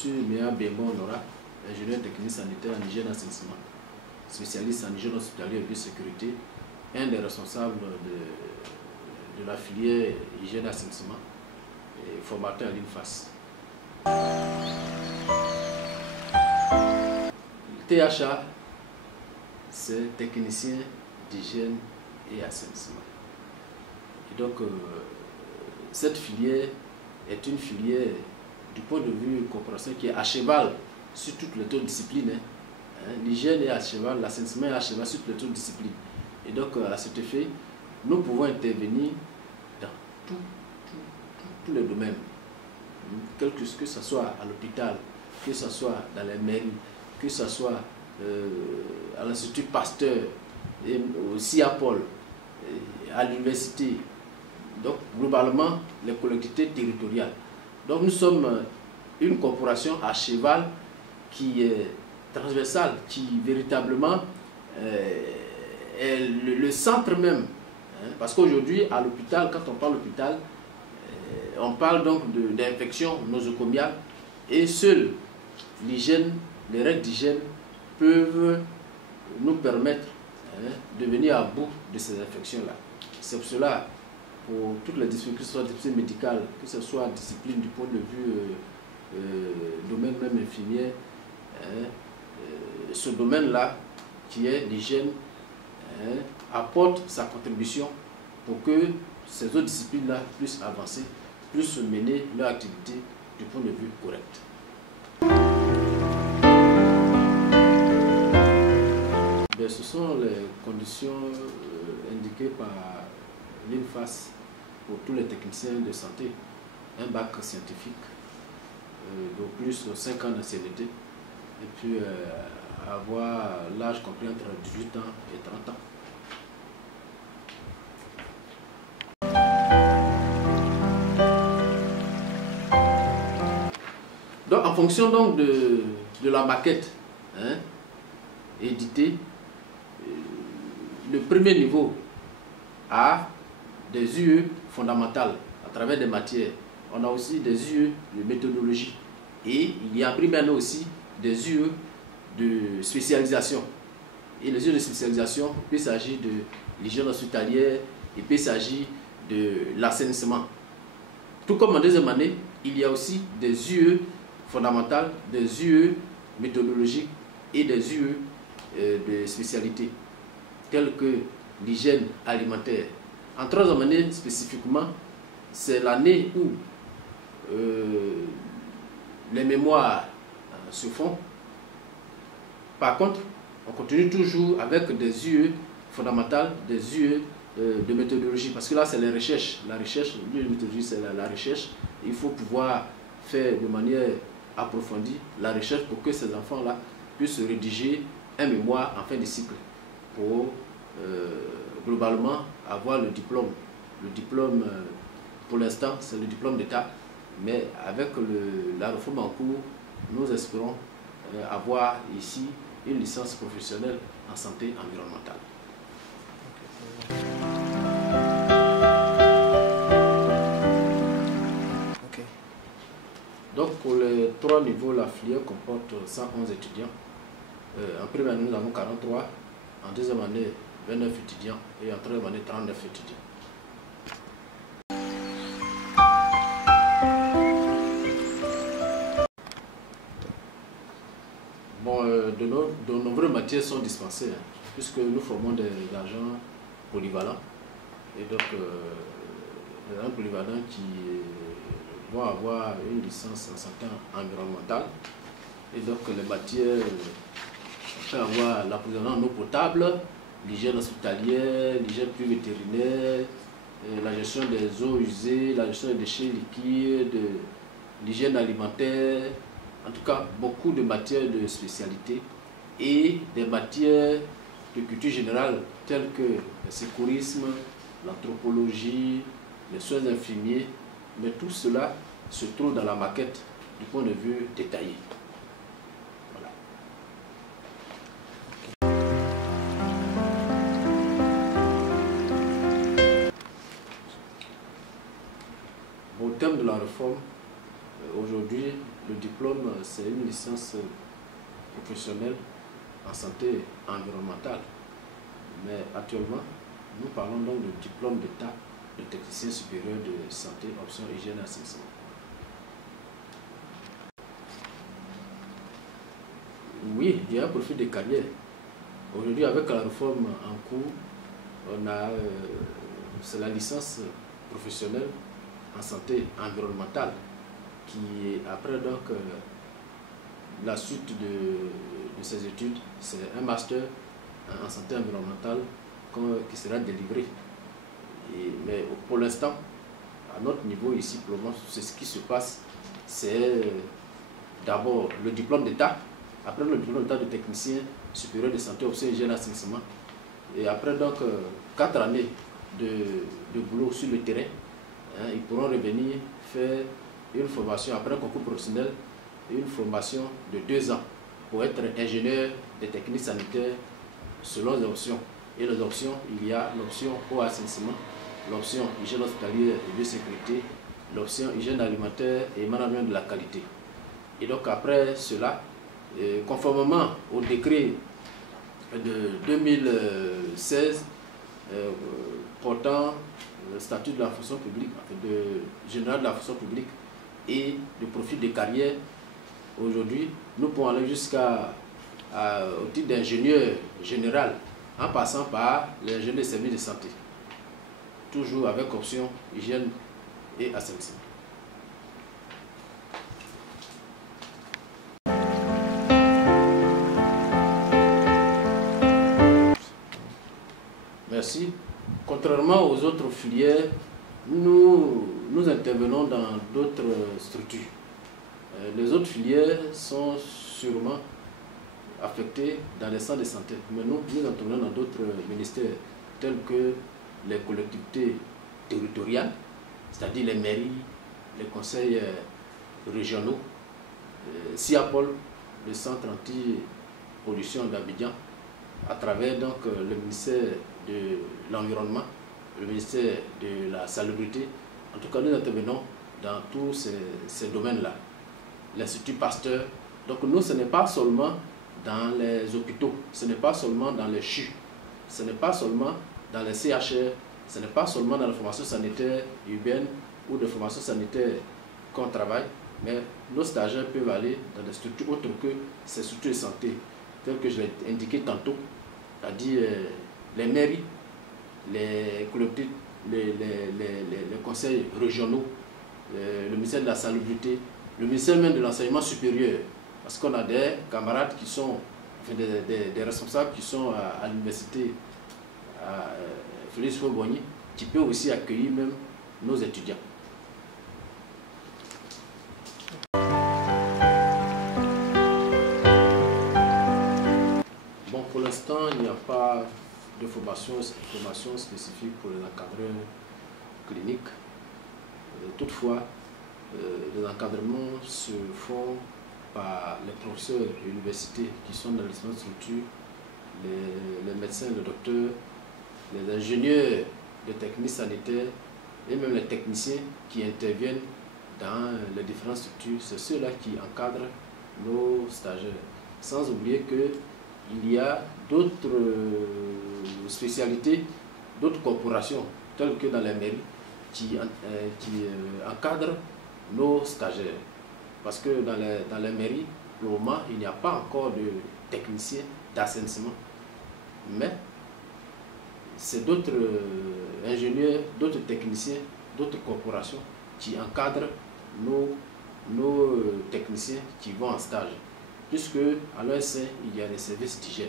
suis Méa Bembo Nora, ingénieur technique sanitaire en hygiène et assainissement, spécialiste en hygiène hospitalière et biosécurité, un des responsables de la filière hygiène et assainissement et formateur à l'INFAS. Le THA, c'est technicien d'hygiène et assainissement. Et donc, cette filière est une filière du point de vue corporation qui est à cheval sur toutes les autres disciplines. L'hygiène est à cheval, l'assainissement est à cheval sur toutes les autres disciplines. Et donc, à cet effet, nous pouvons intervenir dans tous les domaines, que ce soit à l'hôpital, que ce soit dans les mairies, que ce soit à l'Institut Pasteur, et aussi à Paul, à l'université, donc globalement les collectivités territoriales. Donc nous sommes une corporation à cheval qui est transversale, qui véritablement est le centre même. Parce qu'aujourd'hui à l'hôpital, quand on parle d'hôpital, on parle donc d'infection nosocomiale et seule l'hygiène, les règles d'hygiène peuvent nous permettre de venir à bout de ces infections-là. C'est pour cela, pour toutes les disciplines, que ce soit discipline médicale, que ce soit discipline du point de vue domaine même infirmier, ce domaine-là, qui est l'hygiène, apporte sa contribution pour que ces autres disciplines-là puissent avancer, puissent mener leur activité du point de vue correct. Ce sont les conditions indiquées par l'INFAS pour tous les techniciens de santé. Un bac scientifique, de plus 5 ans d'ancienneté, et puis avoir l'âge compris entre 18 ans et 30 ans. Donc, en fonction donc, de la maquette éditée, le premier niveau a des UE fondamentales à travers des matières. On a aussi des UE de méthodologie. Et il y a pris maintenant aussi des UE de spécialisation. Et les UE de spécialisation, il peut s'agir de l'hygiène hospitalière, il peut s'agir de l'assainissement. Tout comme en deuxième année, il y a aussi des UE fondamentales, des UE méthodologiques et des UE de spécialité, telles que l'hygiène alimentaire. En troisième année spécifiquement, c'est l'année où les mémoires se font. Par contre, on continue toujours avec des UE fondamentales, des UE de méthodologie, parce que là c'est les recherches. La recherche, l'UE de méthodologie, c'est la recherche. Il faut pouvoir faire de manière approfondie la recherche pour que ces enfants-là puissent rédiger un mémoire en fin de cycle pour globalement avoir le diplôme. Le diplôme, pour l'instant, c'est le diplôme d'État, mais avec la réforme en cours, nous espérons avoir ici une licence professionnelle en santé environnementale. Okay. Donc pour les 3 niveaux, la filière comporte 111 étudiants. En première année, nous avons 43. En deuxième année, 29 étudiants. Et en troisième année, 39 étudiants. Bon, de nombreuses matières sont dispensées, puisque nous formons des agents polyvalents. Et donc, des agents polyvalents qui vont avoir une licence en santé environnementale. Et donc, les matières... On peut avoir l'approvisionnement en eau potable, l'hygiène hospitalière, l'hygiène vétérinaire, la gestion des eaux usées, la gestion des déchets liquides, l'hygiène alimentaire, en tout cas beaucoup de matières de spécialité et des matières de culture générale telles que le secourisme, l'anthropologie, les soins infirmiers, mais tout cela se trouve dans la maquette du point de vue détaillé. Au terme de la réforme, aujourd'hui, le diplôme, c'est une licence professionnelle en santé environnementale. Mais actuellement, nous parlons donc de diplôme d'état de technicien supérieur de santé, option hygiène et assainissement. Oui, il y a un profil de carrière. Aujourd'hui, avec la réforme en cours, on a c'est la licence professionnelle en santé environnementale qui, après donc la suite de ces études, c'est un master en santé environnementale qui sera délivré. Mais pour l'instant, à notre niveau ici, pour le moment, c'est ce qui se passe, c'est d'abord le diplôme d'état, après le diplôme d'état de technicien supérieur de santé, option hygiène et assainissement, et après donc 4 années de boulot sur le terrain, hein, ils pourront revenir faire une formation après un concours professionnel, une formation de 2 ans pour être ingénieur des techniques sanitaires selon les options. Et les options, il y a l'option eau assainissement, l'option hygiène hospitalière et biosécurité, l'option hygiène alimentaire et management de la qualité. Et donc après cela, conformément au décret de 2016 portant le statut de la fonction publique, général de la fonction publique et le profil de carrière, aujourd'hui, nous pouvons aller au titre d'ingénieur général en passant par l'ingénieur des services de santé, toujours avec option hygiène et assainissement. Merci. Contrairement aux autres filières, nous intervenons dans d'autres structures. Les autres filières sont sûrement affectées dans les centres de santé, mais nous intervenons dans d'autres ministères tels que les collectivités territoriales, c'est-à-dire les mairies, les conseils régionaux, SIAPOL, le centre anti-pollution d'Abidjan, à travers donc le ministère de l'Environnement, le ministère de la Salubrité. En tout cas, nous intervenons dans tous ces domaines-là. L'Institut Pasteur. Donc nous, ce n'est pas seulement dans les hôpitaux, ce n'est pas seulement dans les CHU, ce n'est pas seulement dans les CHR, ce n'est pas seulement dans la formation sanitaire urbaine ou de formation sanitaire qu'on travaille, mais nos stagiaires peuvent aller dans des structures autres que ces structures de santé, telles que je l'ai indiqué tantôt, c'est-à-dire les mairies, les collectivités, les conseils régionaux, le ministère de la Salubrité, le ministère même de l'enseignement supérieur, parce qu'on a des camarades qui sont, enfin des responsables qui sont à l'université Félix Houphouët-Boigny, qui peut aussi accueillir même nos étudiants. Bon, pour l'instant, il n'y a pas de formation spécifique pour les encadreurs cliniques. Toutefois, les encadrements se font par les professeurs de l'université qui sont dans les différentes structures, les médecins, les docteurs, les ingénieurs de techniques sanitaires et même les techniciens qui interviennent dans les différentes structures. C'est ceux-là qui encadrent nos stagiaires. Sans oublier qu'il y a d'autres spécialités, d'autres corporations, telles que dans les mairies, qui encadrent nos stagiaires. Parce que dans les mairies, pour le moment, il n'y a pas encore de techniciens d'assainissement. Mais c'est d'autres ingénieurs, d'autres techniciens, d'autres corporations qui encadrent nos techniciens qui vont en stage. Puisque à leur sein, il y a des services d'hygiène.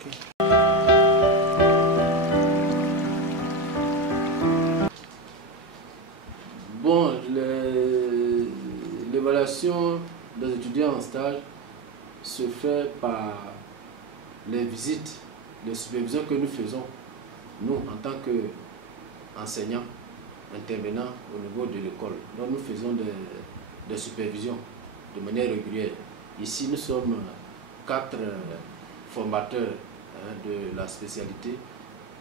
Okay. Bon, l'évaluation des étudiants en stage se fait par les visites, les supervisions que nous faisons, nous, en tant qu'enseignants, intervenants au niveau de l'école. Donc nous faisons des supervisions de manière régulière. Ici, nous sommes 4 formateurs de la spécialité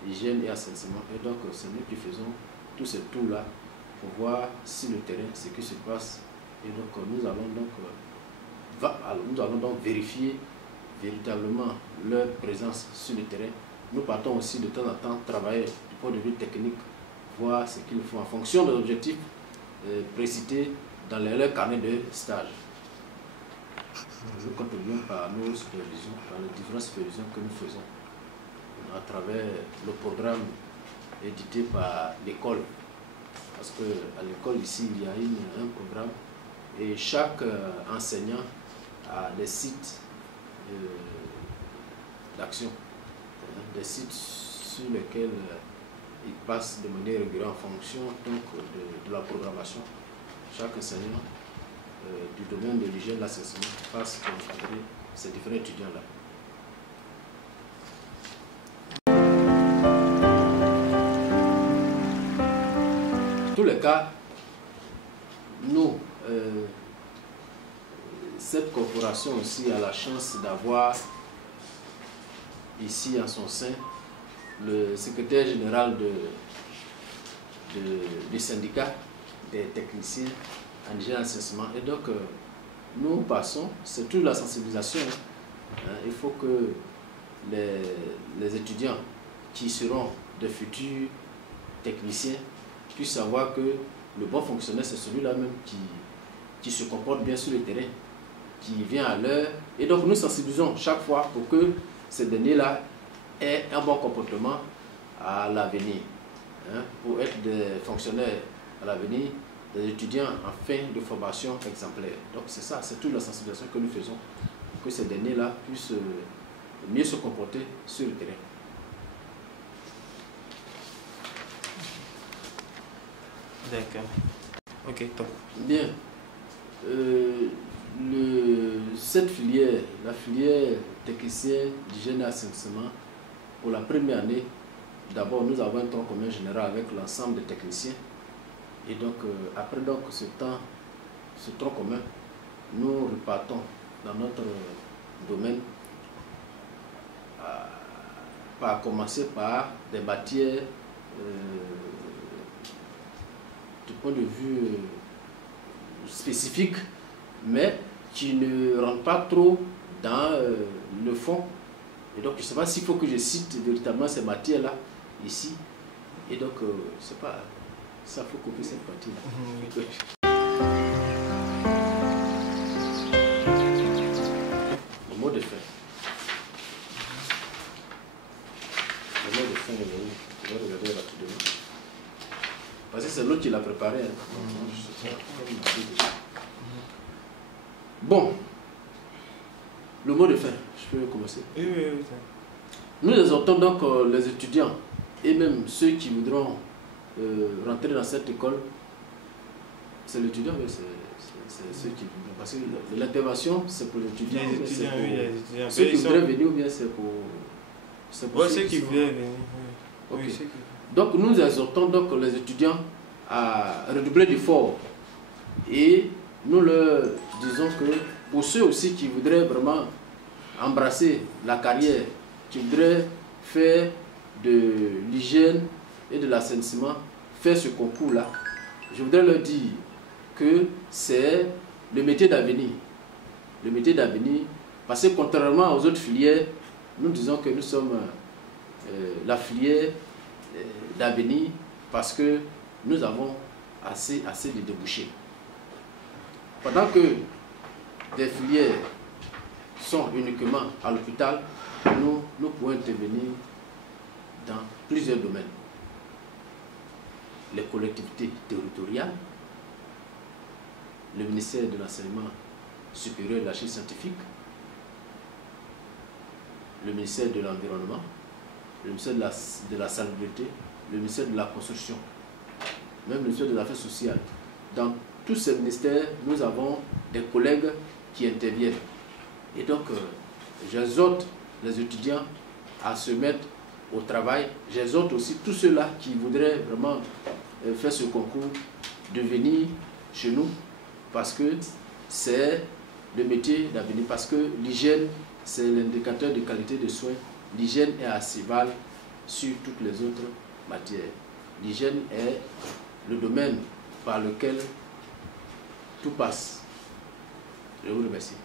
hygiène et assainissement. Et donc, c'est nous qui faisons tous ces tours-là pour voir si le terrain, ce qui se passe. Et donc nous allons donc vérifier véritablement leur présence sur le terrain. Nous partons aussi de temps en temps travailler du point de vue technique, voir ce qu'ils font en fonction de l'objectif précités dans leur carnet de stage. Nous contribuons par nos supervisions, par les différentes supervisions que nous faisons à travers le programme édité par l'école. Parce qu'à l'école ici, il y a un programme et chaque enseignant a des sites d'action, des sites sur lesquels il passe de manière régulière en fonction donc, de la programmation. Chaque enseignant du domaine de l'hygiène de l'assainissement passe pour encadrer ces différents étudiants-là. Dans tous les cas, nous, cette corporation aussi a la chance d'avoir ici en son sein le secrétaire général du syndicat des techniciens en hygiène d'assainissement. Et donc, nous passons, c'est toute la sensibilisation. Il faut que les étudiants qui seront de futurs techniciens puissent savoir que le bon fonctionnaire, c'est celui-là même qui se comporte bien sur le terrain, qui vient à l'heure. Et donc, nous sensibilisons chaque fois pour que ces derniers-là aient un bon comportement à l'avenir. Pour être des fonctionnaires à l'avenir, des étudiants en fin de formation exemplaire. Donc c'est ça, c'est toute la sensibilisation que nous faisons pour que ces derniers-là puissent mieux se comporter sur le terrain. D'accord. Ok, top. Bien. Cette filière, la filière technicien d'hygiène et assainissement, pour la première année, d'abord nous avons un tronc commun général avec l'ensemble des techniciens. Et donc, après donc, ce tronc commun, nous repartons dans notre domaine, par commencer par des matières du point de vue spécifique, mais qui ne rentrent pas trop dans le fond. Et donc, je ne sais pas s'il faut que je cite véritablement ces matières-là, ici. Et donc, c'est pas... Ça, faut couper cette partie-là. Le mot de fin. Le mot de fin, je vais regarder rapidement. Parce que c'est l'autre qui l'a préparé. Bon. Le mot de fin, je peux commencer. Oui. Nous exhortons donc les étudiants et même ceux qui voudront rentrer dans cette école. C'est l'étudiant, mais c'est ceux qui voudront. Parce que l'intervention, c'est pour l'étudiant. Les étudiants, ceux qui voudraient venir ou bien c'est pour ceux qui voudraient venir. Okay. Oui, donc nous exhortons donc les étudiants à redoubler d'efforts. Et nous leur disons que pour ceux aussi qui voudraient vraiment embrasser la carrière, qui voudraient faire de l'hygiène et de l'assainissement, faire ce concours-là, je voudrais leur dire que c'est le métier d'avenir. Le métier d'avenir, parce que contrairement aux autres filières, nous disons que nous sommes la filière d'avenir parce que nous avons assez de débouchés. Pendant que des filières sont uniquement à l'hôpital, nous pouvons intervenir dans plusieurs domaines. Les collectivités territoriales, le ministère de l'Enseignement supérieur et de la recherche scientifique, le ministère de l'Environnement, le ministère de la Salubrité, le ministère de la Construction, même le ministère des Affaires sociales. Dans tous ces ministères, nous avons des collègues qui interviennent. Et donc, j'exhorte les étudiants à se mettre au travail. J'exhorte aussi tous ceux-là qui voudraient vraiment faire ce concours de venir chez nous parce que c'est le métier d'avenir. Parce que l'hygiène, c'est l'indicateur de qualité de soins. L'hygiène est assez vaste sur toutes les autres matières. L'hygiène est le domaine par lequel tout passe. Je vous remercie.